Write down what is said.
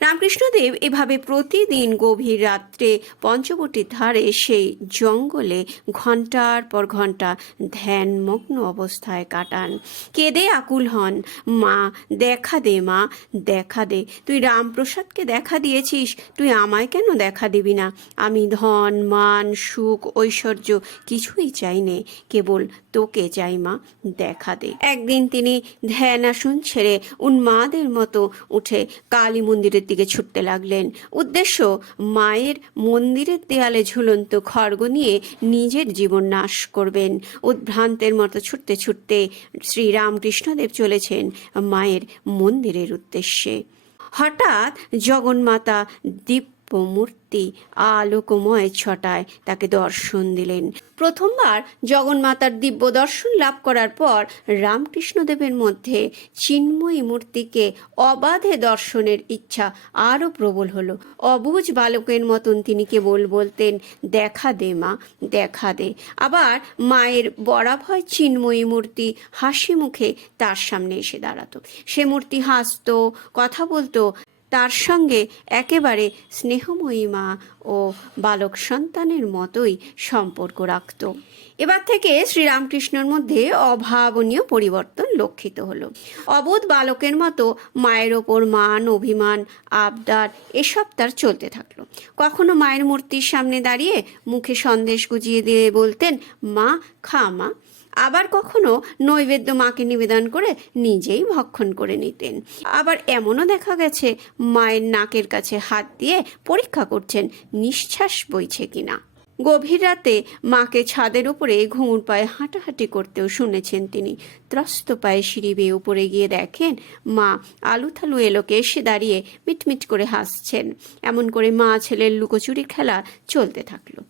রামকৃষ্ণদেব এভাবে প্রতিদিন গভীর রাত্রে পঞ্চবটির ধারে সেই জঙ্গলে ঘণ্টার পর ঘণ্টা ধ্যানমগ্ন অবস্থায় কাটান। কেঁদে আকুল হন, মা, দেখা দে, মা, দেখা দে। তুই রামপ্রসাদকে দেখা দিয়েছিস? তুই আমায় কেন দেখা দিবি না? আমি ধন, মান, সুখ, ঐশ্বর্য কিছুই চাই নে। কেবল তোকে চাই, মা, দেখা দে। একদিন তিনি ধ্যান আসন ছেড়ে উন্মাদের মতো উঠে কালী মন্দিরের দিকে ছুটতে লাগলেন। উদ্দেশ্য, মায়ের মন্দিরের দেয়ালে ঝুলন্ত খড়গ নিয়ে নিজের জীবন নাশ করবেন। উদ্ভ্রান্তের মতো ছুটতে ছুটতে শ্রীরামকৃষ্ণদেব চলেছেন মায়ের মন্দিরের উদ্দেশ্যে। হঠাৎ জগন্মাতা দিব্য মূর্তি আলোকময় ছটায় তাকে দর্শন দিলেন। প্রথমবার জগন্মাতার দিব্য দর্শন লাভ করার পর রামকৃষ্ণদেবের মধ্যে চিন্ময়ী মূর্তিকে অবাধে দর্শনের ইচ্ছা আরও প্রবল হলো। অবুজ বালকের মতন তিনি কেবল বলতেন, দেখা দে মা, দেখা দে। আবার মায়ের বরাভয় চিন্ময়ী মূর্তি হাসি মুখে তার সামনে এসে দাঁড়াতো। সে মূর্তি হাসতো, কথা বলতো তার সঙ্গে একেবারে স্নেহময়ী মা ও বালক সন্তানের মতোই সম্পর্ক রাখত। এবার থেকে শ্রীরামকৃষ্ণর মধ্যে অভাবনীয় পরিবর্তন লক্ষিত হলো। অবোধ বালকের মতো মায়ের ওপর মান, অভিমান, আবদার এসব তার চলতে থাকল। কখনো মায়ের মূর্তির সামনে দাঁড়িয়ে মুখে সন্দেশ গুজিয়ে দিয়ে বলতেন, মা, খা মা। আবার কখনো নৈবেদ্য মাকে নিবেদন করে নিজেই ভক্ষণ করে নিতেন। আবার এমনও দেখা গেছে মায়ের নাকের কাছে হাত দিয়ে পরীক্ষা করছেন, নিঃশ্বাস বইছে কিনা। গভীর রাতে মাকে ছাদের উপরে ঘুঙুর পায়ে হাঁটাহাঁটি করতেও শুনেছেন তিনি। ত্রস্ত পায়ে সিঁড়ি বেয়ে উপরে গিয়ে দেখেন, মা আলুথালু এলোকে এসে দাঁড়িয়ে মিটমিট করে হাসছেন। এমন করে মা ছেলের লুকোচুরি খেলা চলতে থাকল।